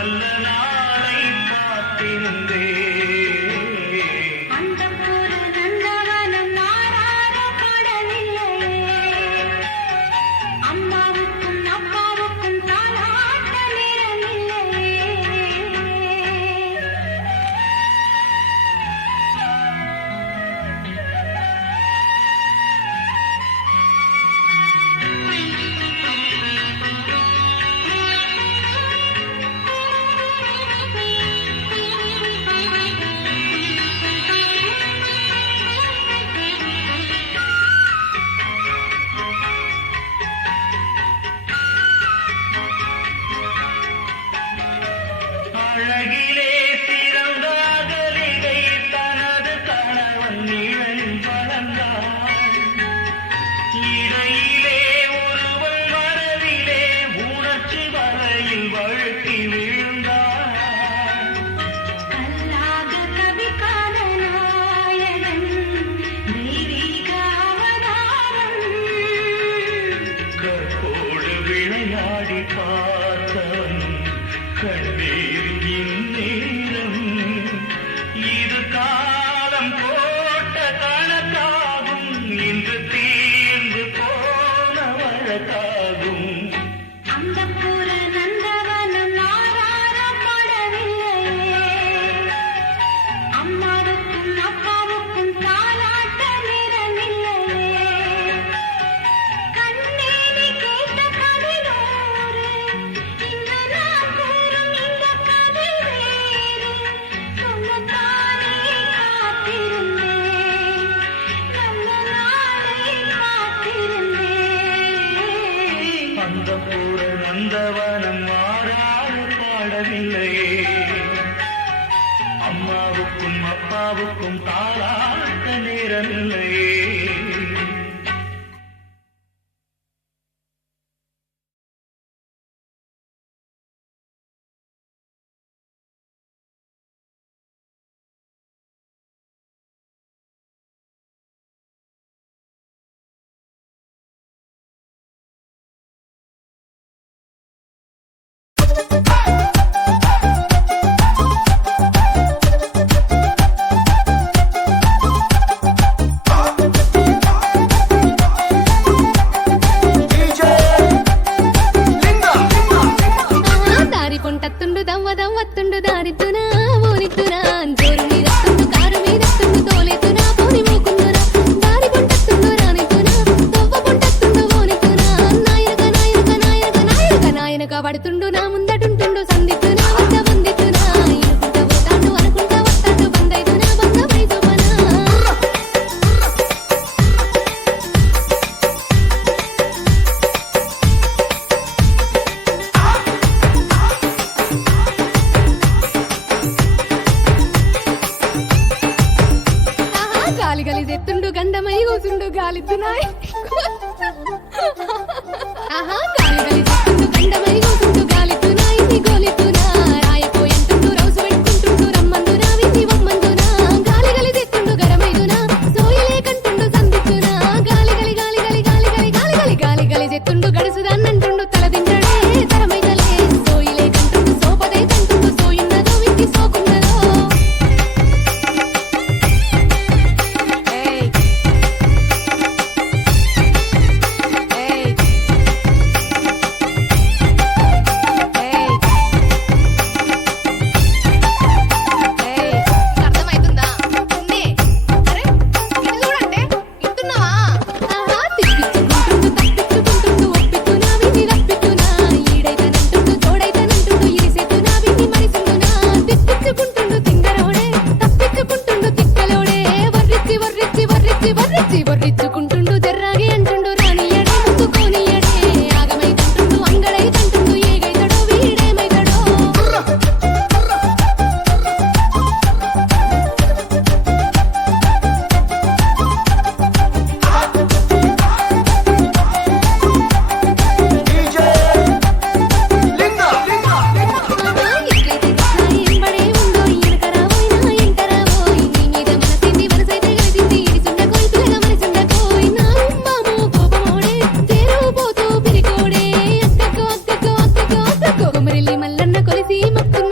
நல்ல நாளை பார்த்திருந்தே அழகிலே சிறந்த அகலிகை தனது கணவன் நிழலில் வளர்ந்தாள். இடையிலே ஒருவன் மனதிலே உணர்ச்சி வலையில் வழுக்கி விழுந்தாள். கல்லாக கவிக்காத நாயகன் தெய்வீக அவதாரம் கற்போடு விளையாடி பார்த்தவன் கண்ணீர் இந்நேரம் இது காலம் போட்ட கணக்காகும் இன்று தீர்ந்து போன வழக்காகும். அந்த புற நந்தவனம் ஆராரப்படவில்லையே அம்மாவுக்கும் அப்பாவுக்கும் தாலாட்ட நிறமில்லையே கண்ணேனி கேட்ட கவிதோறு இன்று நான் கூறும் இந்த கதை வேறு சொல்லத்தானே காத்திருந்தேன் நல்ல நாளை காத்திருந்தேன். அந்த பூர நந்தவனம் மாறாறு பாடவில்லையே அம்மாவுக்கும் அப்பாவுக்கும் தாளாட்ட நேரமில்லையே. దారి పొంటత్తుండు దవ్వ దవ్వత్తుండు దారితునా ఊరితునా జోరు మీదత్తుండు కారు మీదత్తుండు తోలేతునా పోని మోకుందునా దారి పొంటత్తుండు రానితునా దవ్వ పొంటత్తుండు ఊరితునా నాయనక నాయనక నాయనక నాయనక నాయనక పడుతుండు నా ముందటుంటుండు సందితునా వద్ద వందితునా ఇనుకుంట పోతాండు అనుకుంట వస్తాడు బందైతునా బంధమై జోపనా గాలి గలి చెత్తుండు గంధమై కూసుండు గాలిద్దునాయ్ ఆహా గాలి గలి చెత్తుండు గంధమై కూసుండు గాలిద్దునాయ్ ఇది గోలిద్దునా రాయపోయంటుండు రౌసు పెట్టుకుంటుండు రమ్మందునా విసి వమ్మందునా గాలి గలి చెత్తుండు గరమైదునా సోయలే కంటుండు సందిద్దునా గాలి గలి గాలి గలి గాలి గలి గాలి గలి గాలి గలి చెత్తుండు గడుసుదాన్నంటుండు తల దింటడే తరమైదలే సోయలే కంటుండు సోపదే కంటుండు సోయున్నదో విసి సోకున్నదో మల్లన్న కొలిసి మొక్కున్న